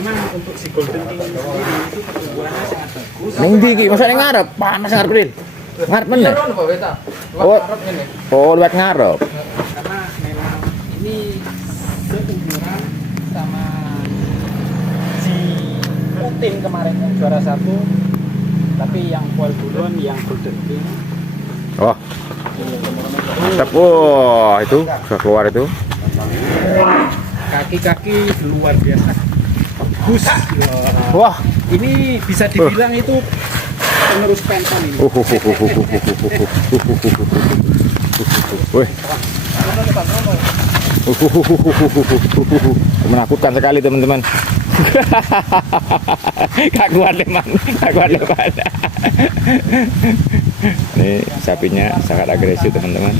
Memang untuk si Golden King sendiri itu pertumbuhannya sangat bagus. Ning ndi iki? Masa ning ngarep? Panas ngarep Ril. Ngarep meneh. Oh, lewat ngarep. Karena memang ini seumuran sama si Putin kemarin yang juara 1. Tapi yang poin duluan yang Golden King. Oh. Mantap. Wah, itu sudah keluar itu. Kaki-kaki luar biasa. Bagus. Wah, Ini bisa dibilang itu penerus penton ini. Wih. Menakutkan sekali teman-teman. Gak kuat teman, gak kuat teman. Ini sapinya sangat agresif teman-teman.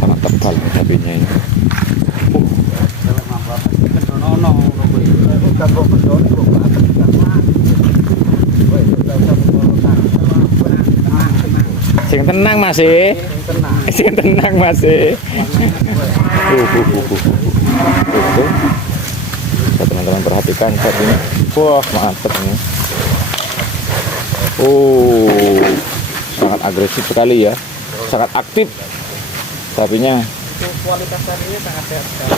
Sangat tebal sapinya ini. Sing tenang masih. Sing tenang masih. Teman-teman perhatikan saat ini. Wah, mantap ini. Oh, sangat agresif sekali ya. Sangat aktif sapinya. Kualitas sapinya sangat sehat sekali.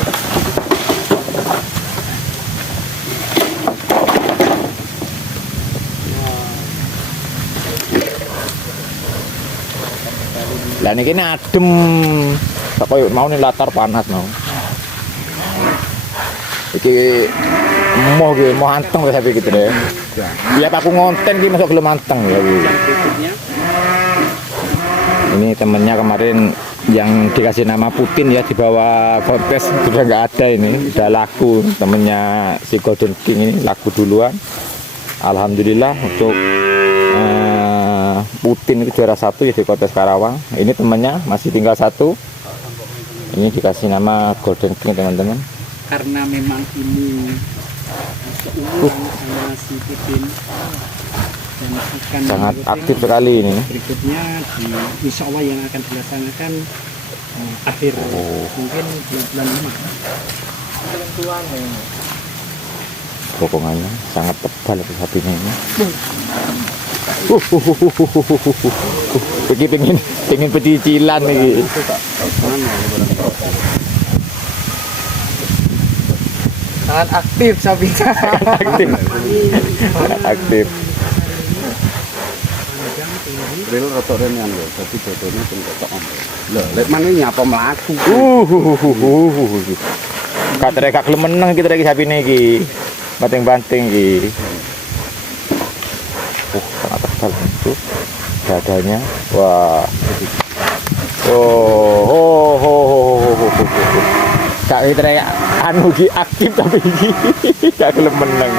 Lah niki adem. Tak koyo mau nih latar panas mau. Iki mau anteng sapi gitu deh. Biar aku ngonten iki masuk gelem anteng ya. Ini temennya kemarin yang dikasih nama Putin ya, dibawa kontes sudah nggak ada ini, udah laku temennya si Golden King ini laku duluan. Alhamdulillah untuk Putin itu juara 1 ya di kontes Karawang. Ini temennya masih tinggal 1. Ini dikasih nama Golden King teman-teman. Karena memang ini seumuran sama si Putin dan akan sangat aktif sekali ini. Berikutnya di insya Allah yang akan dilaksanakan akhir mungkin bulan 5. Bokongannya sangat tebal itu sapinya ini. Pengen pecicilan nih. Sangat aktif sapinya. Aktif. Aktif. Ril rotok renean lho, dadi dodone pun ketok ombe. Lho, lek maneh nyapa mlaku. Katre gak gelem meneng iki iki sapine iki. Banting-banting iki. Sangat tebal itu dadanya. Wah. Kak katre anu iki aktif tapi iki gak gelem meneng.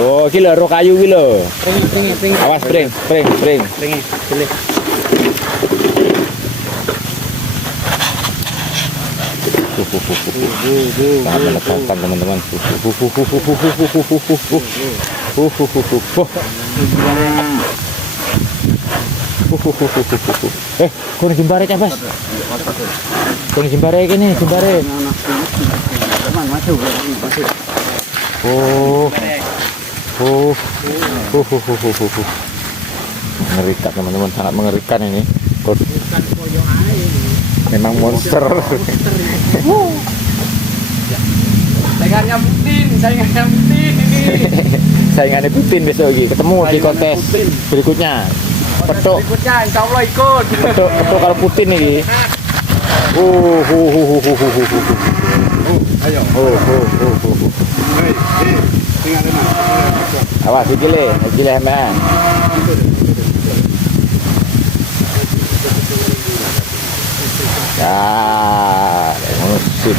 Oh, iki lho ro kayu iki lho. Pring. Awas pring. Pring, boleh. Sangat menegangkan teman-teman. Kono jimbare ta, Bas? Kono jimbare kene, jimbare. Mengerikan teman-teman, sangat mengerikan ini. Memang monster. Saingannya Putin ini. Saingannya Putin besok lagi ketemu di kontes berikutnya. Petuk. Berikutnya insya Allah ikut. Petuk kalau Putin nih. Ayo. Awas iki le men. Ya, musik.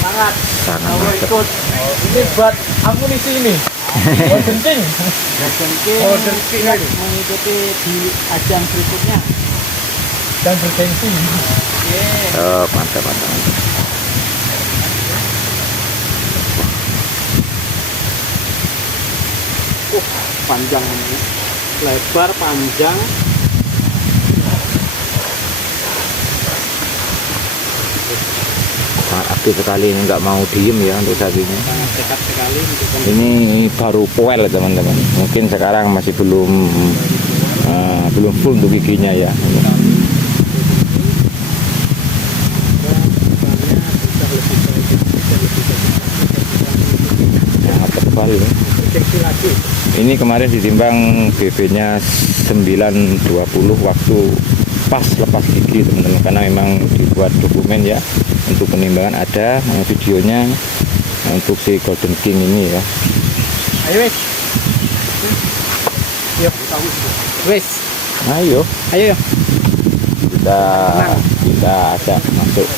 Semangat. Sangat Mau ikut. Ini buat amunisi ini. Golden King. Golden King siap mengikuti di ajang berikutnya dan bergengsi. Oke. Oh, mantap, mantap, mantap. Panjang ini, lebar, panjang. Sangat aktif sekali ini, nggak mau diem ya untuk saat ini. Sangat dekat sekali untuk Ini baru poel teman-teman. Mungkin sekarang masih belum full untuk giginya ya. Sangat tebal ya. bergengsi lagi. Ini kemarin ditimbang BB-nya 920 waktu pas lepas gigi teman-teman, karena memang dibuat dokumen ya untuk penimbangan, ada videonya untuk si Golden King ini ya. Ayo wes. Yuk. Wes. Ayo Ayo. kita ajak masuk.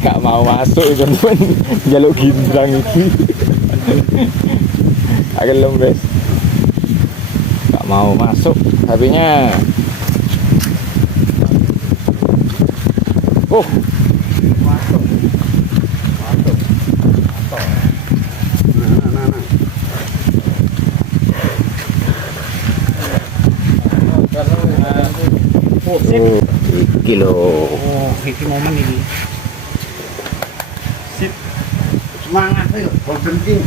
Gak mau masuk teman-teman, jaluk gindrang itu. Agak lembes. Gak mau masuk sapinya. Oh, kilo. Oh, ini momen ini. Sip. Semangat ayo. Golden King.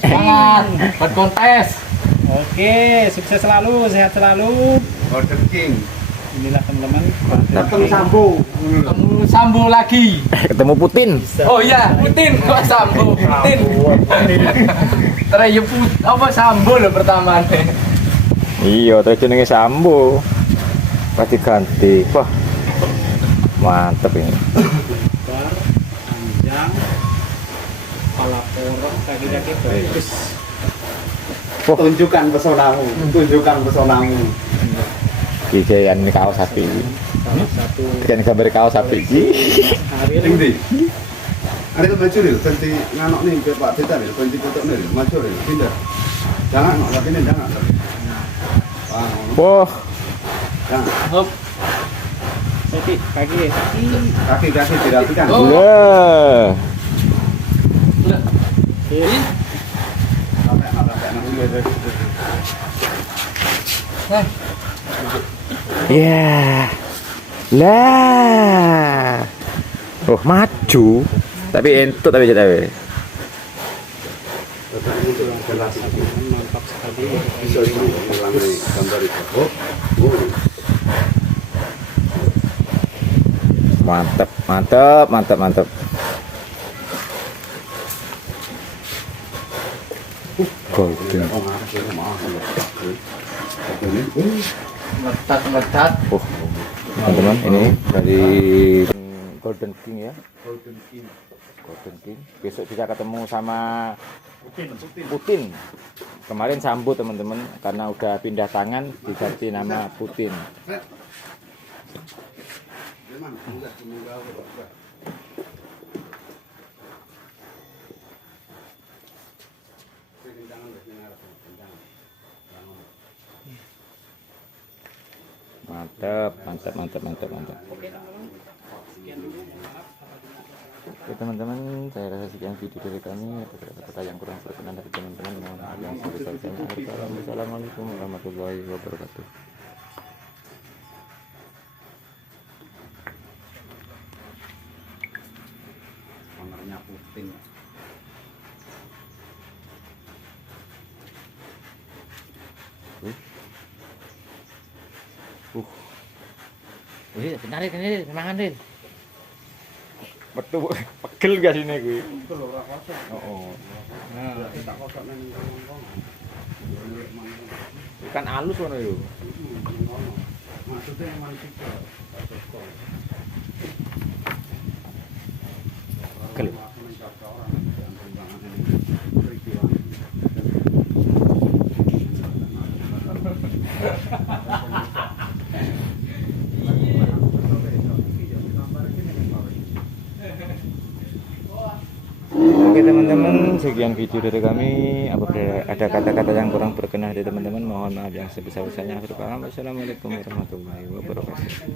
Semangat buat kontes. Oke, sukses selalu, sehat selalu. Golden King. Inilah teman-teman. Datang Sambo. Ketemu Sambo lagi. Ketemu Putin. Oh iya, Putin kok Sambo. Putin. Terakhir apa Sambo lo pertama nih. Iya, terus jenenge Sambo. Pasti ganti. Wah, mantep ini. Lebar, panjang, kepala porong, kaki-kaki bagus. Tunjukkan pesonamu. Tunjukkan pesonamu. Iki kan ini kaos sapi. Salah satu Kan gambar kaos sapi iki. hari Ning ndi? Ada tuh maju nih, ganti nganok nih ke Pak Dita nih, ganti foto nih, maju nih, pindah. Jangan, no, tapi ini jangan. Wah, Wah, jangan. hop. Seti, kaki. Kaki dirapikan. Oh. ya. Kiri. Ya. Lah. Oh, maju. Tapi entut tapi jadi. Mantap sekali. Bisa ulangi gambar itu. Oh. Mantap, mantap, mantap, mantap. Golden. Ngetat. Oh, teman-teman, ini dari Golden King ya. Golden King. Golden King. Besok bisa ketemu sama Putin. Kemarin Sambo teman-teman, karena udah pindah tangan diganti nama Putin. Mantap, mantap, mantap, mantap, mantap. Oke teman-teman, saya rasa sekian video dari kami. Ada kata yang kurang berkenan dari teman-teman, mohon maaf yang sebesar-besarnya. Assalamualaikum warahmatullahi wabarakatuh. Warnanya Putin. Wih, benar ini semangat Ril. Betul, pegel gak sini gue. Oh, Nah, tak kosok nang ngomong. kan halus ngono yo. Maksudnya emang pegel. Oke teman-teman, sekian video dari kami. Apabila ada kata-kata yang kurang berkenan dari teman-teman, mohon maaf yang sebesar-besarnya. Assalamualaikum warahmatullahi wabarakatuh.